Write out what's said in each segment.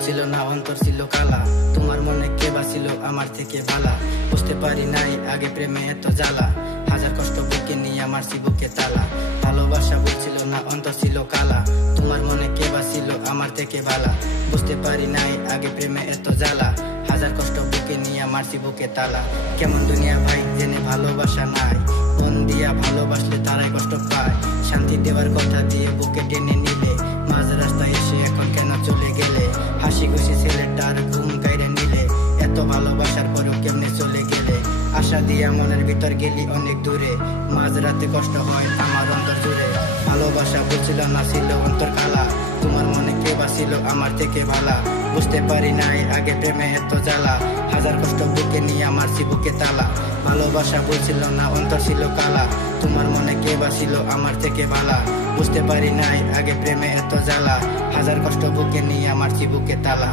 বলছিল না অন্তর ছিল কালা, তোমার মনে কে বাছিল আমার থেকে ভালা। বুঝতে পারি নাই আগে প্রেমে এত জ্বালা, হাজার কষ্ট বুকে নিয়ে আমার বুকে তালা। ভালোবাসা বলছিল না অন্তর ছিল কালা, তোমার মনে কে বাছিল আমার থেকে ভালা। বুঝতে পারি নাই আগে প্রেমে এত জ্বালা, হাজার কষ্ট বুকে নিয়ে আমার বুকে তালা। কেমন দুনিয়া ভাই জেনে ভালোবাসা নাই, মন দিয়া ভালোবাসলে তারাই কষ্ট পায়। শান্তি দেওয়ার কথা দিয়ে বুকে টেনে নিলে, মাঝ রাস্তায় এসে এখন কেন চলে গেলে। হাসি খুশি ছেলেটার ঘুম কাইরে নিলে, এত ভালোবাসার পরেও কেমনে চলে গেলে। আশা দিয়া মনের ভিতর গেলি অনেক দূরে, মাঝ রাতে কষ্ট হয় আমার অন্তর জুড়ে। ভালোবাসা বুঝছিল না ছিল অন্তর কালা, তোমার মনে কে বাছিল আমার থেকে ভালা। বুঝতে পারি নাই আগে প্রেমে এত জ্বালা, হাজার কষ্ট বুকে নিয়ে আমার বুকে তালা। ভালোবাসা বলছিল না অন্তর ছিল কালা, তোমার মনে কে বাছিল আমার থেকে ভালা। বুঝতে পারি নাই আগে প্রেমে এত জ্বালা, হাজার কষ্ট বুকে নিয়ে আমার বুকে তালা।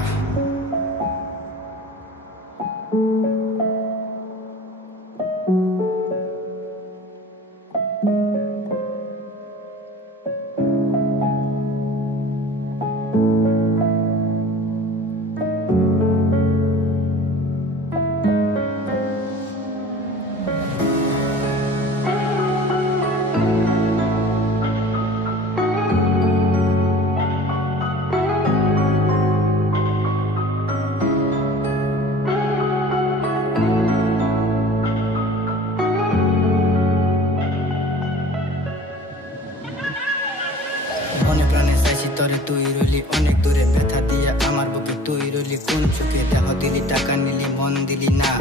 মনে প্রাণে চাইছি তরে, তুই রইলি অনেক দূরে। ব্যথা দিয়ে আমার বুকে তুই রইলি কোন চোখে। দেহ দিলি টাকা নিলি মন দিলি না,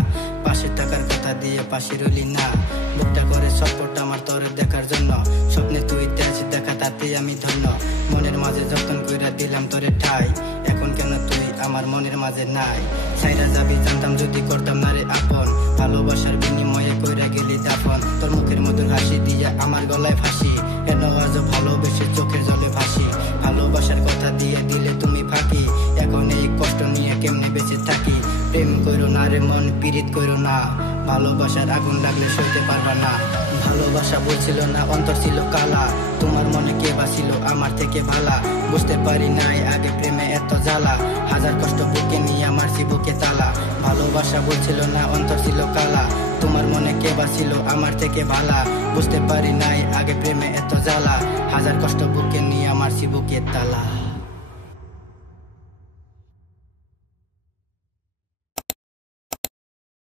পাশে থাকার কথা দিয়ে পাশে রইলি না। বুকটা করে সপোর্ট আমার তরে দেখার জন্য, স্বপ্নে তুই তেজ দেখা তাতে আমি ধন্য। মনের মাঝে যতন কইরা দিলাম তোরে ঠাই, এখন কেন তুই আমার মনের মাঝে নাই। ছাইরা যাবি জানতাম যদি করতাম না রে আপন, ভালোবাসার বিনিময়ে কইরা গেলি দাফন। তোর মুখের মধুর হাসি দিয়া আমার গলায় ফাঁসি, কেন আজ ভালোবেসে চোখের জলে ভাসি। ভালোবাসার কথা দিয়ে দিলে তুমি ফাঁকি, এখন এই কষ্ট নিয়ে কেমনে বেঁচে থাকি। প্রেম করো না রে মন পীড়িত করো না, ভালোবাসার আগুন লাগলে সইতে পারবা না। ভালোবাসা বলছিল না অন্তর ছিল কালা, তোমার মনে কে বাছিল আমার থেকে ভালা। বুঝতে পারি নাই আগে প্রেমে এত জ্বালা, হাজার কষ্ট বুকে নিয়ে আমার বুকে তালা। ভালোবাসা বলছিল না অন্তর ছিল কালা, তোমার মনে কে বাছিল আমার থেকে ভালা। বুঝতে পারি নাই আগে প্রেমে এত জ্বালা, হাজার কষ্ট বুকে নিয়ে আমার বুকে তালা।